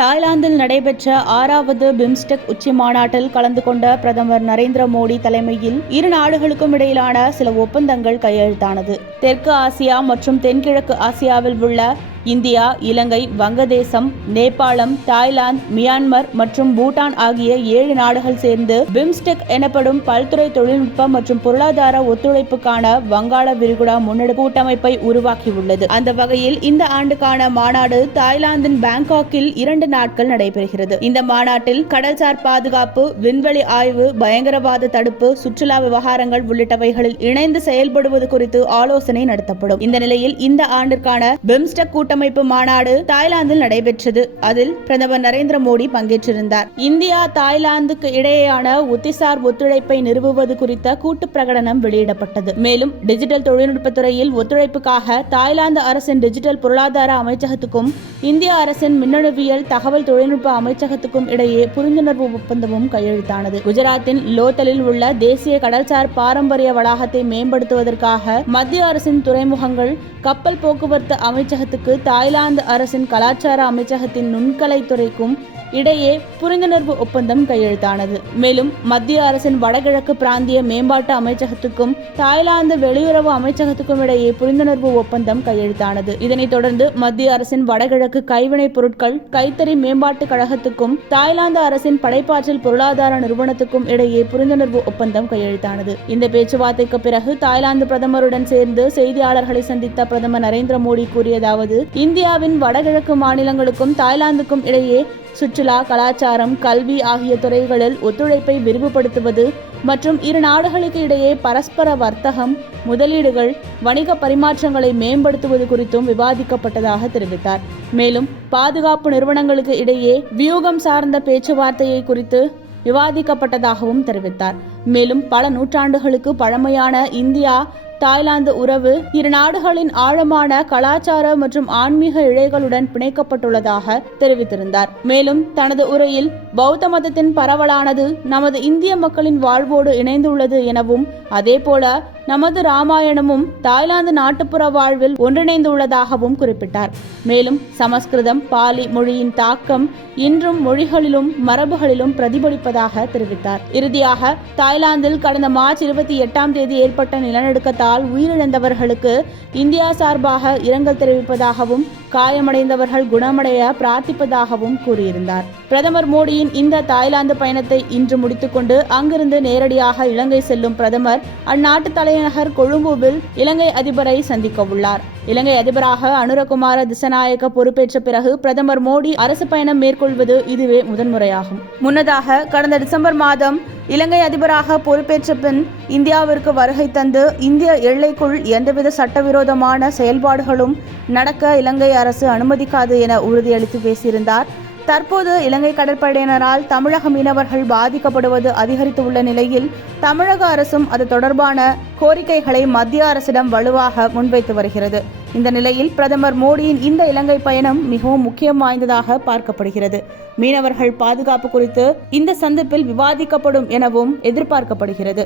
தாய்லாந்தில் நடைபெற்ற 6வது பிம்ஸ்டெக் உச்சி மாநாட்டில் கலந்து கொண்ட பிரதமர் நரேந்திர மோடி தலைமையில் இரு நாடுகளுக்கும் இடையிலான சில ஒப்பந்தங்கள் கையெழுத்தானது. தெற்கு ஆசியா மற்றும் தென்கிழக்கு ஆசியாவில் உள்ள இந்தியா, இலங்கை, வங்கதேசம், நேபாளம், தாய்லாந்து, மியான்மர் மற்றும் பூட்டான் ஆகிய 7 நாடுகள் சேர்ந்து பிம்ஸ்டெக் எனப்படும் பல்துறை தொழில்நுட்ப மற்றும் பொருளாதார ஒத்துழைப்புக்கான வங்காள விரிகுடா முன்னெடுப்பு கூட்டமைப்பை உருவாக்கியுள்ளது. அந்த வகையில் இந்த ஆண்டுக்கான மாநாடு தாய்லாந்தின் பாங்காக்கில் 2 நாட்கள் நடைபெறுகிறது. இந்த மாநாட்டில் கடல்சார் பாதுகாப்பு, விண்வெளி ஆய்வு, பயங்கரவாத தடுப்பு, சுற்றுலா விவகாரங்கள் உள்ளிட்டவைகளில் இணைந்து செயல்படுவது குறித்து ஆலோசனை நடத்தப்படும். இந்த நிலையில் இந்த ஆண்டிற்கான பிம்ஸ்டெக் கூட்டமைப்பு மாநாடு தாய்லாந்தில் நடைபெற்றது. அதில் பிரதமர் நரேந்திர மோடி பங்கேற்றிருந்தார். இந்தியா தாய்லாந்துக்கு இடையேயான உத்திசார் ஒத்துழைப்பை நிறுவுவது குறித்த கூட்டு பிரகடனம் வெளியிடப்பட்டது. மேலும் டிஜிட்டல் தொழில்நுட்பத்துறையில் ஒத்துழைப்புக்காக தாய்லாந்து அரசின் டிஜிட்டல் பொருளாதார அமைச்சகத்துக்கும் இந்திய அரசின் மின்னணுவியல் தகவல் தொழில்நுட்ப அமைச்சகத்துக்கும் இடையே புரிந்துணர்வு ஒப்பந்தமும் கையெழுத்தானது. குஜராத்தின் லோத்தலில் உள்ள தேசிய கடல்சார் பாரம்பரிய வளாகத்தை மேம்படுத்துவதற்காக மத்திய அரசின் துறைமுகங்கள், கப்பல் போக்குவரத்து அமைச்சகத்துக்கு தாய்லாந்து அரசின் கலாச்சார அமைச்சகத்தின் நுண்கலைத்துறைக்கும் இடையே புரிந்துணர்வு ஒப்பந்தம் கையெழுத்தானது. மேலும் மத்திய அரசின் வடகிழக்கு பிராந்திய மேம்பாட்டு அமைச்சகத்துக்கும் தாய்லாந்து வெளியுறவு அமைச்சகத்துக்கும் இடையே புரிந்துணர்வு ஒப்பந்தம் கையெழுத்தானது. இதனைத் தொடர்ந்து மத்திய அரசின் வடகிழக்கு கைவினைப் பொருட்கள் கைத்தறி மேம்பாட்டு கழகத்துக்கும் தாய்லாந்து அரசின் படைப்பாற்றல் பொருளாதார நிறுவனத்துக்கும் இடையே புரிந்துணர்வு ஒப்பந்தம் கையெழுத்தானது. இந்த பேச்சுவார்த்தைக்கு பிறகு தாய்லாந்து பிரதமருடன் சேர்ந்து செய்தியாளர்களை சந்தித்த பிரதமர் நரேந்திர மோடி கூறியதாவது: இந்தியாவின் வடகிழக்கு மாநிலங்களுக்கும் தாய்லாந்துக்கும் இடையே சுற்றுலா, கலாச்சாரம், கல்வி ஆகிய துறைகளில் ஒத்துழைப்பை விரிவுபடுத்துவது மற்றும் இரு நாடுகளுக்கு இடையே பரஸ்பர வர்த்தகம், முதலீடுகள், வணிக பரிமாற்றங்களை மேம்படுத்துவது குறித்தும் விவாதிக்கப்பட்டதாக தெரிவித்தார். மேலும் பாதுகாப்பு நிறுவனங்களுக்கு இடையே வியூகம் சார்ந்த பேச்சுவார்த்தையை குறித்து விவாதிக்கப்பட்டதாகவும் தெரிவித்தார். மேலும் பல நூற்றாண்டுகளுக்கு பழமையான இந்தியா தாய்லாந்து உறவு இரு நாடுகளின் ஆழமான கலாச்சார மற்றும் ஆன்மீக இழைகளுடன் பிணைக்கப்பட்டுள்ளதாக தெரிவித்திருந்தார். மேலும் தனது உரையில் பௌத்த மதத்தின் பரவலானது நமது இந்திய மக்களின் வாழ்வோடு இணைந்துள்ளது எனவும், அதேபோல நமது ராமாயணமும் தாய்லாந்து நாட்டுப்புற வாழ்வில் ஒன்றிணைந்துள்ளதாகவும் குறிப்பிட்டார். மேலும் சமஸ்கிருதம், பாலி மொழியின் தாக்கம் இன்றும் மொழிகளிலும் மரபுகளிலும் பிரதிபலிப்பதாக தெரிவித்தார். இறுதியாக தாய்லாந்தில் கடந்த மார்ச் 28ஆம் தேதி ஏற்பட்ட நிலநடுக்கத்தால் உயிரிழந்தவர்களுக்கு இந்தியா சார்பாக இரங்கல் தெரிவிப்பதாகவும், காயமடைந்தவர்கள் குணமடைய பிரார்த்திப்பதாகவும் கூறியிருந்தார். பிரதமர் மோடியின் இந்த தாய்லாந்து பயணத்தை இன்று முடித்துக்கொண்டு அங்கிருந்து நேரடியாக இலங்கை செல்லும் பிரதமர் அந்நாட்டு தலைநகர் கொழும்புவில் இலங்கை அதிபரை சந்திக்க உள்ளார். இலங்கை அதிபராக அனுரகுமார திசநாயக்க பொறுப்பேற்ற பிறகு பிரதமர் மோடி அரசு பயணம் மேற்கொள்வது இதுவே முதன்முறையாகும். முன்னதாக கடந்த டிசம்பர் மாதம் இலங்கை அதிபராக பொறுப்பேற்ற பின் இந்தியாவிற்கு வருகை தந்து இந்திய எல்லைக்குள் எந்தவித சட்டவிரோதமான செயல்பாடுகளும் நடக்க இலங்கை அரசு அனுமதிக்காது என உறுதியளித்து பேசியிருந்தார். தற்போது இலங்கை கடற்படையினரால் தமிழக மீனவர்கள் பாதிக்கப்படுவது அதிகரித்து உள்ள நிலையில் தமிழக அரசும் அது தொடர்பான கோரிக்கைகளை மத்திய அரசிடம் வலுவாக முன்வைத்து வருகிறது. இந்த நிலையில் பிரதமர் மோடியின் இந்த இலங்கை பயணம் மிகவும் முக்கியம் வாய்ந்ததாக பார்க்கப்படுகிறது. மீனவர்கள் பாதுகாப்பு குறித்து இந்த சந்திப்பில் விவாதிக்கப்படும் எனவும் எதிர்பார்க்கப்படுகிறது.